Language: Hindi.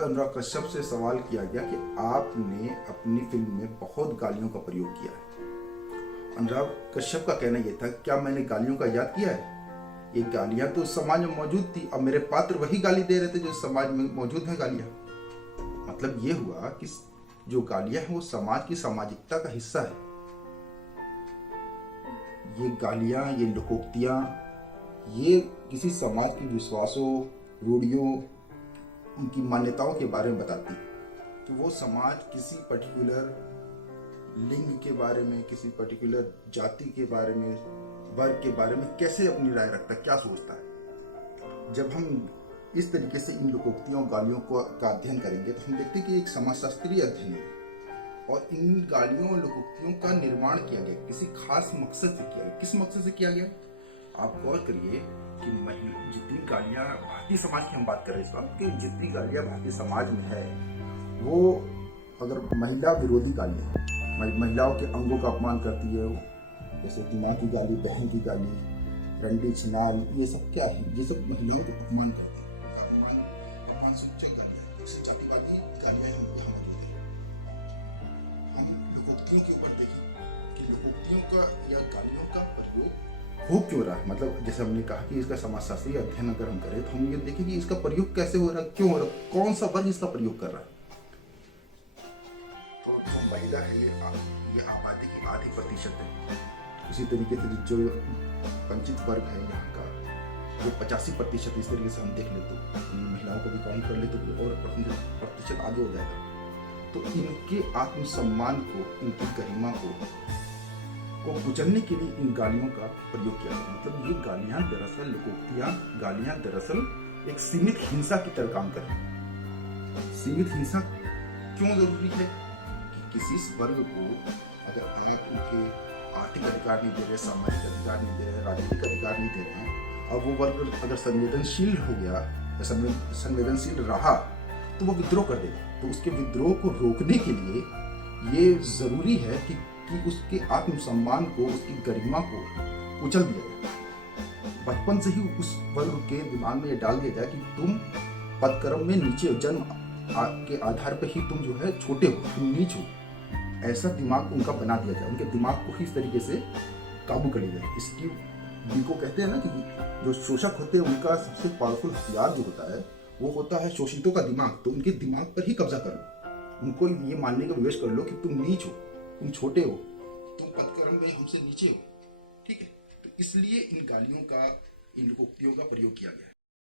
अनुराग कश्यप से सवाल किया गया कि आपने अपनी फिल्म में बहुत गालियों का प्रयोग किया है। अनुराग कश्यप का कहना यह था, क्या मैंने गालियों का याद किया है? ये गालियां तो समाज में मौजूद थी, अब मेरे पात्र वही गाली दे रहे थे जो समाज में मौजूद है गालियां। मतलब ये हुआ कि जो गालियां हैं वो समाज की सामाजिकता का हिस्सा है। ये गालियां, ये लोकोक्तियां, ये किसी समाज के विश्वासों, रूढ़ियों, उनकी मान्यताओं के बारे में बताती है। तो वो समाज किसी पर्टिकुलर लिंग के बारे में, किसी पर्टिकुलर जाति के बारे में, वर्ग के बारे में कैसे अपनी राय रखता है, क्या सोचता है। जब हम इस तरीके से इन लोकोक्तियों गालियों का अध्ययन करेंगे तो हम देखते हैं कि एक समाजशास्त्रीय अध्ययन है और इन गालियों और लोकोक्तियों का निर्माण किया गया किसी खास मकसद से किया गया। किस मकसद से किया गया? आप गौर करिए कि जितनी गालियां भारतीय समाज की हम बात कर रहे हैं इस वक्त कि जितनी गालियां भारतीय समाज में है वो अगर महिला विरोधी गालियां, महिलाओं के अंगों का अपमान करती है, वो जैसे माँ की गाली, बहन की गाली, रंडी छिनाल, ये सब क्या है? ये सब महिलाओं को अपमान करती है। अपमान सूचक गालियां, जातिवादी गालियां हम लोकोक्तियों के ऊपर देखें कि लोकोक्तियों का या गालियों का प्रयोग हो क्यों रहा है। मतलब जैसे हमने कहा कि इसका समाजशास्त्रीय अध्ययन अगर हम करें तो हम ये देखें कि इसका प्रयोग कैसे हो रहा है, क्यों हो रहा है, कौन सा वर्ग इसका प्रयोग कर रहा है। तो जो महिला है ये आबादी की आधी प्रतिशत है। उसी तरीके से जो वंचित वर्ग है यहाँ का जो 85% इस तरीके से हम देख ले तो महिलाओं को भी काउंट कर ले तो और प्रतिशत आगे हो जाएगा। तो इनके आत्मसम्मान को, इनकी गरिमा को कुचलने के लिए इन गालियों का प्रयोग किया जाता है। मतलब ये गालियां दरअसल, लोकोक्तियां, गालियां दरअसल एक सीमित हिंसा की तरह काम कर रही है। सीमित हिंसा क्यों जरूरी है? कि किसी वर्ग को अगर आप उनके आर्थिक अधिकार नहीं दे रहे, सामाजिक अधिकार नहीं दे रहे, राजनीतिक अधिकार नहीं दे रहे हैं, अब वो वर्ग अगर संवेदनशील हो गया या संवेदनशील रहा तो वो विद्रोह कर देगा। तो उसके विद्रोह को रोकने के लिए ये जरूरी है कि उसके आत्मसम्मान को, उसकी गरिमा को कुचल दिया जाए। बचपन से ही उस वर्ग के दिमाग में ये डाल दिया जाए कि तुम पदक्रम में नीचे हो, जन्म के आधार पर ही तुम जो है छोटे हो, तुम नीच हो। ऐसा दिमाग उनका बना दिया जाए, उनके दिमाग को ही इस तरीके से काबू कर लिया जाए। इसकी जिनको कहते हैं ना कि जो शोषक होते हैं उनका सबसे पावरफुल हथियार जो होता है वो होता है शोषितों का दिमाग। तो उनके दिमाग पर ही कब्जा कर लो, उनको ये मानने का विवेश कर लो कि तुम नीच हो, तुम छोटे हो, तुम पदक्रम में हमसे नीचे हो। ठीक है, तो इसलिए इन गालियों का, इन लोकोक्तियों का प्रयोग किया गया।